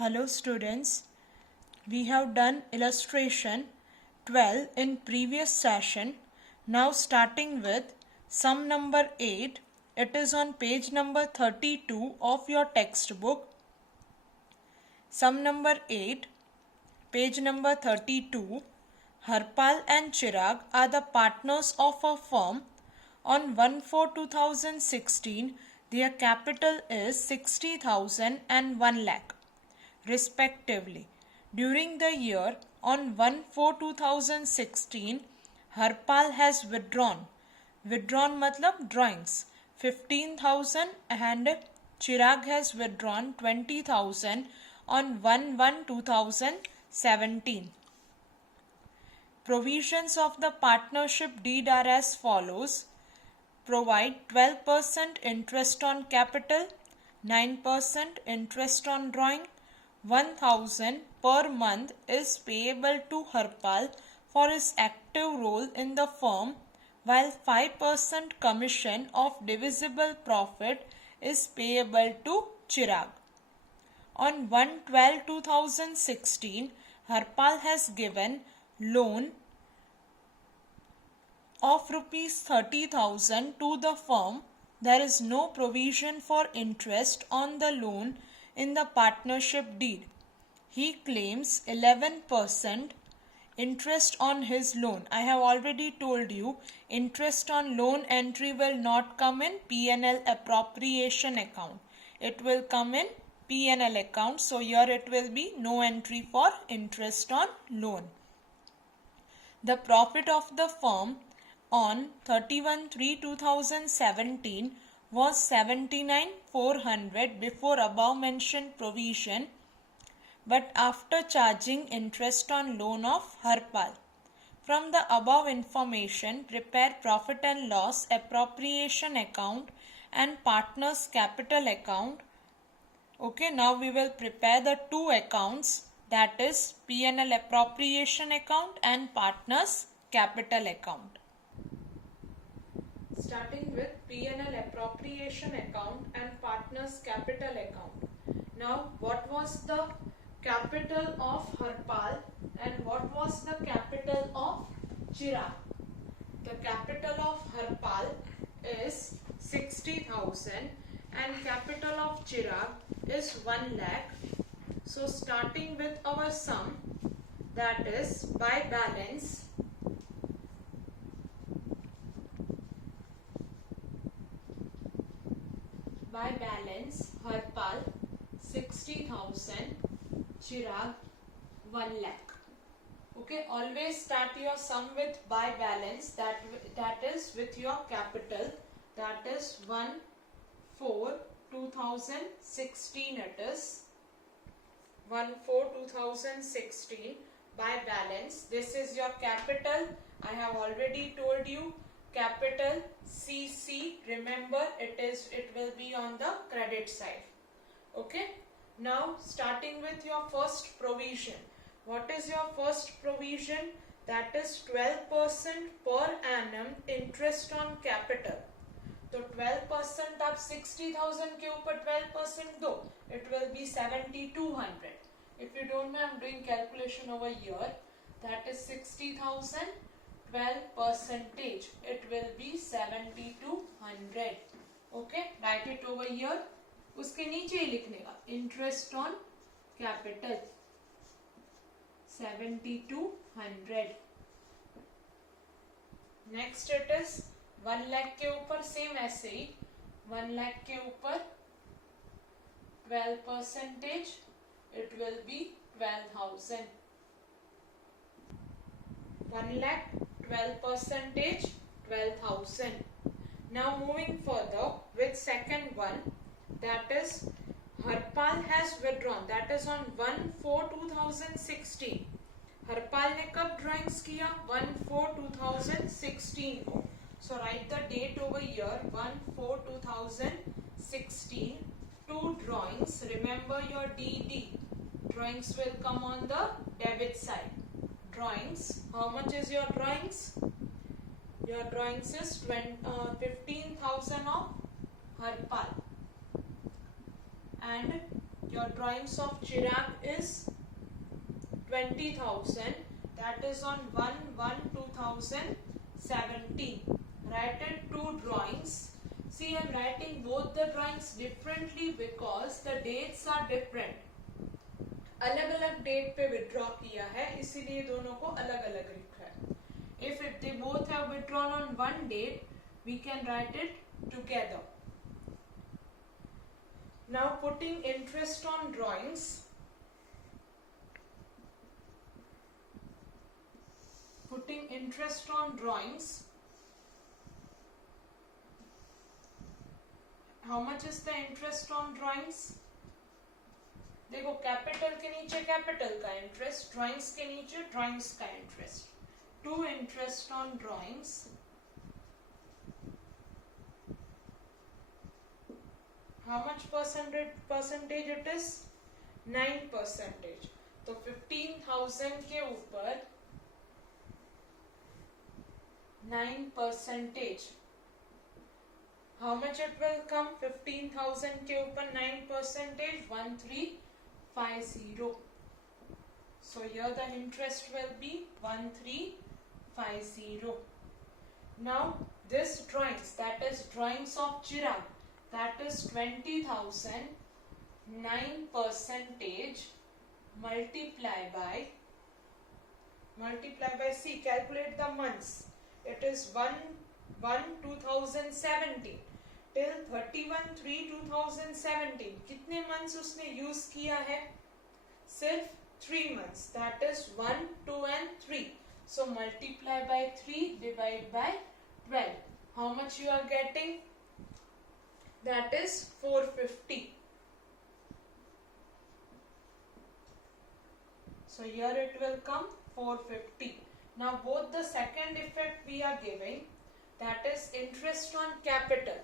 Hello students, we have done illustration 12 in previous session. Now starting with sum number 8, it is on page number 32 of your textbook. Sum number 8, page number 32. Harpal and Chirag are the partners of a firm. On 1/4/2016, their capital is 60,000 and 1 lakh respectively. During the year on 1/4/2016, Harpal has withdrawn matlab drawings 15,000 and Chirag has withdrawn 20,000 on 1/1/2017. Provisions of the partnership deed are as follows. Provide 12% interest on capital, 9% interest on drawing, 1,000 per month is payable to Harpal for his active role in the firm, while 5% commission of divisible profit is payable to Chirag. On 1/12/2016, Harpal has given loan of rupees 30,000 to the firm. There is no provision for interest on the loan in the partnership deed. He claims 11% interest on his loan. I have already told you interest on loan entry will not come in P&L appropriation account. It will come in P&L account. So here it will be no entry for interest on loan. The profit of the firm on 31/3/2017 was 79,400 before above mentioned provision, but after charging interest on loan of Harpal. From the above information, prepare profit and loss appropriation account and partners capital account. Okay, now we will prepare the two accounts, that is P&L appropriation account and partners capital account. Starting with P&L appropriation account and partners capital account. Now what was the capital of Harpal and what was the capital of Chirag? The capital of Harpal is 60,000 and capital of Chirag is 1 lakh. So starting with our sum, that is by balance, Harpal 60,000, Chirag 1 lakh. Okay, always start your sum with by balance, that is with your capital, that is 1/4/2016. It is 1/4/2016 by balance. This is your capital. I have already told you capital CC. Remember, it will be on the credit side. Okay. Now starting with your first provision. What is your first provision? That is 12% per annum interest on capital. तो 12% आप 60,000 के ऊपर 12% दो, it will be 7,200. If you don't know, I'm doing calculation over here. That is 60,000, 12%. It will be 7,200. Okay, write it over here. उसके नीचे ही लिखने का interest on capital 7,200. Next it is 1 lakh के ऊपर सेम ऐसे ही 1 lakh के ऊपर 12%. It will be 12,000. 1 lakh 12%, 12,000. Now moving further with second one, that is Harpal has withdrawn, that is on 1/4/2016. Harpal ने कब ड्राइंग्स किया? 1/4/2016 को. So write the date over here, 1/4/2016. Two drawings. Remember your DD. Drawings will come on the debit side. Drawings. How much is your drawings? Your drawings is 15,000 of Harpal and your drawings of Chirag is 20,000. That is on 1/1/2017. Write it 2 drawings. See, I am writing both the drawings differently because the dates are different. अलग अलग date पे withdraw किया है, इसीलिए दोनों को अलग अलग लिखा है. If they both have withdrawn on one date, we can write it together. Now putting interest on drawings. Putting interest on drawings. How much is the interest on drawings? देखो, कैपिटल के नीचे कैपिटल का interest, drawings के नीचे drawings का interest. To interest on drawings. How much percentage it is? 9%. तो 15,000 के ऊपर 9%. How much it will come? 15,000 के ऊपर 9%, 1350. So here the interest will be 1350. Now this drawings, that is drawings of Chirag, that is 20,000, 9% multiply by C. Calculate the months. It is 1/1/2017 till 31/3/2017. कितने months उसने use किया है? सिर्फ 3 months. That is 1, 2 and 3. So multiply by 3, divide by 12. How much you are getting? That is 450. So here it will come 450. Now both the second effect we are giving, that is interest on capital.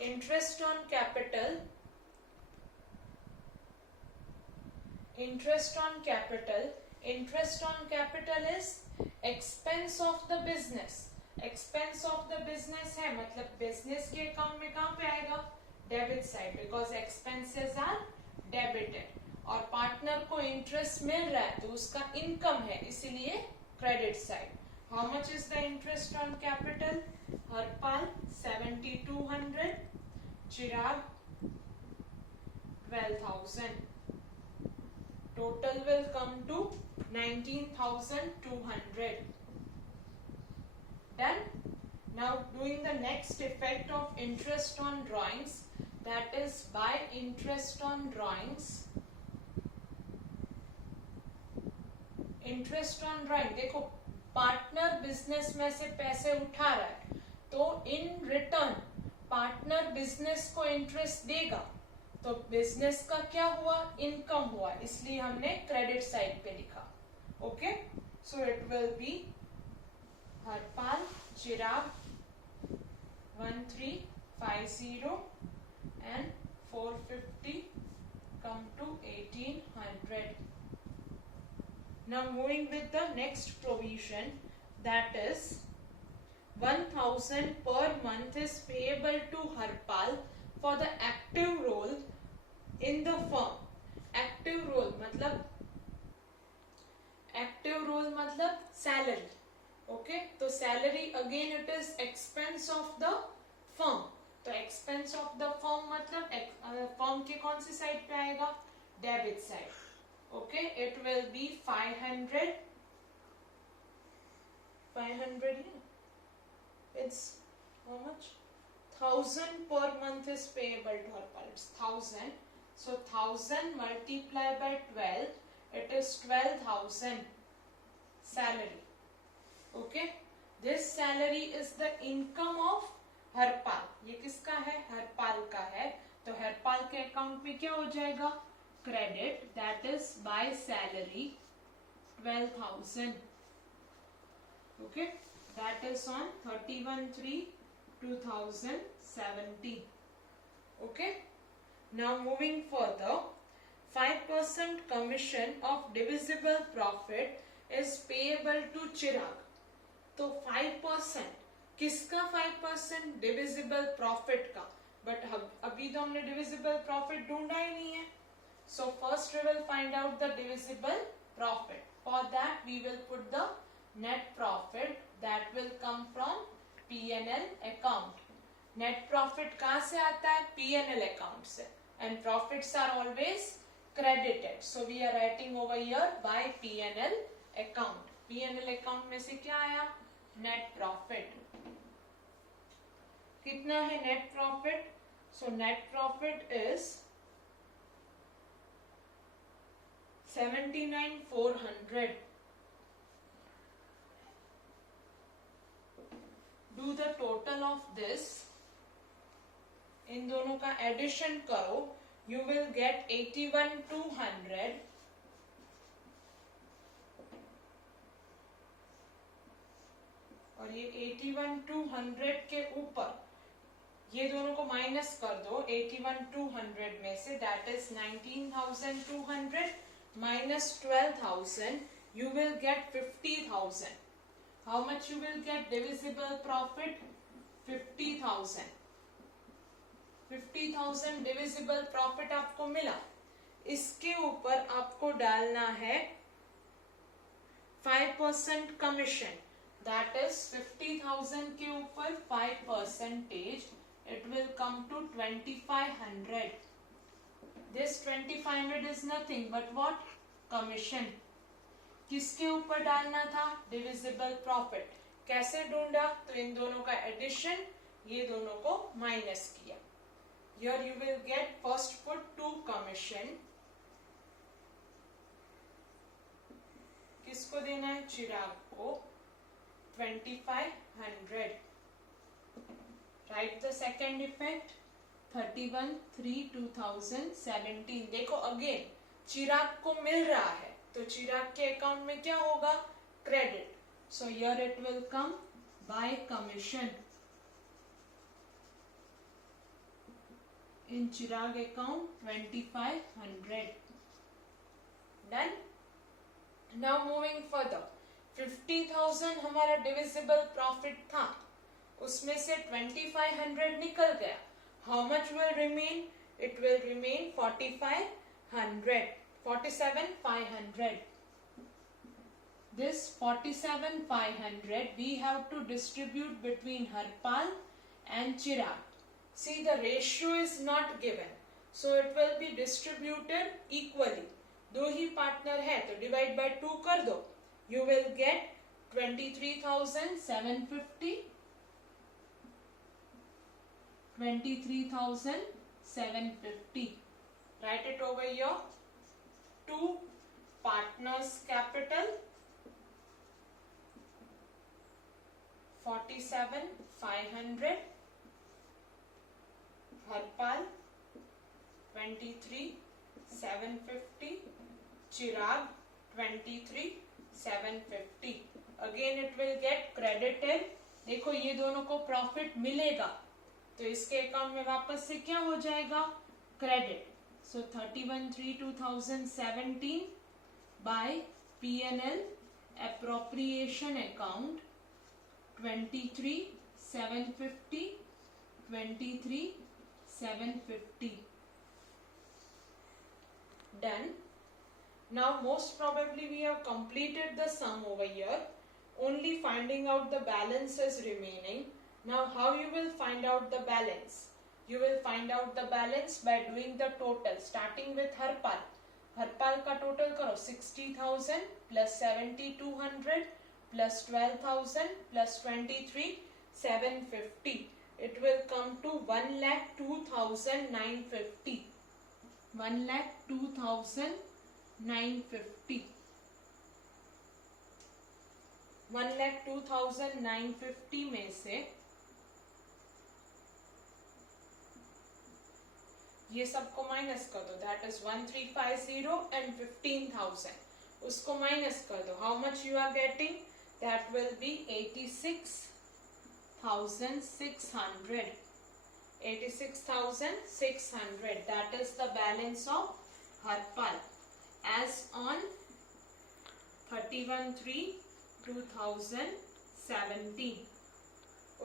Interest on capital. Interest on capital. Interest on capital is expense of the business. Expense of the business है, मतलब business के account में कहाँ पे आएगा? Debit side, because expenses are debited. और partner को interest मिल रहा है तो उसका इनकम है, इसीलिए credit side. How much is the interest on capital? Harpal 7,200, Chirag 12,000. Total will come to 19,200. Done. Now doing the next effect of interest on drawings, that is by interest on drawings. Interest on drawing. देखो, partner business में से पैसे उठा रहा है तो in return partner business को interest देगा, तो बिजनेस का क्या हुआ? इनकम हुआ, इसलिए हमने क्रेडिट साइड पे लिखा. Okay, so it will be Harpal Chirag 1350 and 450 come to 1,800. Now moving with the next provision, that is 1,000 per month is payable to Harpal for the active role in the firm. Active role मतलब salary. Okay, तो salary again it is expense of the firm. तो expense of the firm मतलब firm के कौन सी side पे आएगा? Debit side. Okay, it will be 500. It's how much? 1,000 per month is payable to Harpal. It's 1,000. So 1,000 multiplied by 12, it is 12,000 salary. Okay, this salary is the income of Harpal. ये किसका है? हरपाल का है. तो हरपाल के account पे क्या हो जाएगा? Credit, that is by salary 12,000. Okay, that is on 31/3/2017. Okay, now moving further, 5% commission of divisible profit is payable to Chirag. तो 5% किसका? 5% डिविजिबल प्रॉफिट का. बट अभी तो हमने डिविजिबल प्रॉफिट ढूंढा ही नहीं है, So first we will find out the divisible profit. For that we will put the net profit that will come from P&L account. Net profit कहाँ से आता है? P&L account से. And profits are always credited. So we are writing over here by P&L account. P&L account में से क्या आया? Net profit. कितना है net profit? So net profit is 79,400. Do the total of this. इन दोनों का addition करो. You will get 81,200 और ये 81,200 के ऊपर ये दोनों को माइनस कर दो 81,200 में से. That is 19,200 minus 12,000. You will get 50,000. How much you will get divisible profit? 50,000. 50,000 divisible profit आपको मिला. इसके ऊपर आपको डालना है 5% कमीशन. That is 50,000 के ऊपर 5%. It will come to 2,500. This 2,500 is nothing but what? Commission. किसके ऊपर डालना था? Divisible profit. कैसे ढूंढा? तो इन दोनों का एडिशन, ये दोनों को माइनस किया. Here you will get first put to commission. किसको देना है? चिराग को 2,500. Write the second effect. 31/3/2017. देखो अगेन चिराग को मिल रहा है तो चिराग के अकाउंट में क्या होगा? Credit. So here it will come by commission in Chirag account 2,500. Done. Now moving further. 50,000 हमारा डिविजिबल प्रॉफिट था, उसमें से 2,500 निकल गया. How much will remain? It will remain 4,500. 47,500. This 47,500 we have to distribute between Harpal and Chirag. See, the ratio is not given, so it will be distributed equally. दो ही partner है तो divide by 2 कर दो. You will get 23,750. 23,750. Write it over here. 2 partners capital 47,500. Harpal 23,750. Chirag 23,750. Again it will get credited. देखो ये दोनों को profit मिलेगा तो इसके अकाउंट में वापस से क्या हो जाएगा? Credit. So 31/3/2017 bye P&L appropriation account 23,750. 23,750. Done. Now most probably we have completed the sum over here. Only finding out the balance is remaining. Now how you will find out the balance? You will find out the balance by doing the total starting with Harpal. Harpal का total करो 60,000 plus 7,200 plus 12,000 plus 23,750. It will come to 1,02,950. 1,02,950. 1,02,950 में से ये सबको minus कर दो. That is 1,350 and 15,000. उसको minus कर दो. How much you are getting? That will be 86,600. 86,600. That is the balance of Harpal as on 31/3/2017.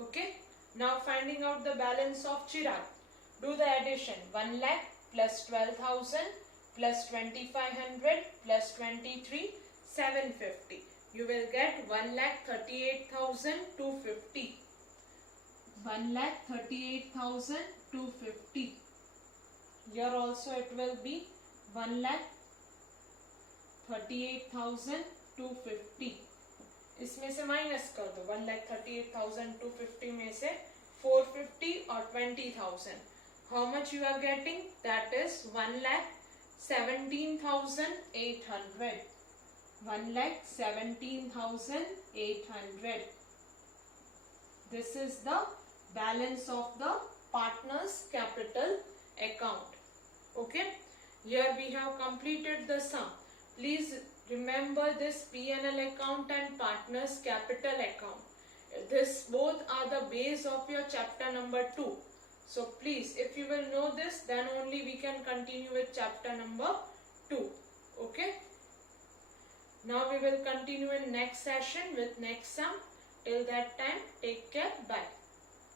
Okay. Now finding out the balance of Chirag. Do the addition. 1 lakh plus 12,000 plus 2500 plus 23 750. You will get 1,38,250. 1,38,250. Here also it will be 1,38,250. इसमें से minus कर दो 1,38,250 में से 450 और 20,000. How much you are getting? That is 1,17,800. 1,17,800. This is the balance of the partner's capital account. Okay. Here we have completed the sum. Please remember this P&L account and partner's capital account. This both are the base of your chapter number 2. So please, if you will know this, then only we can continue with chapter number 2. Okay. Now we will continue in next session with next sum. Till that time, take care. Bye.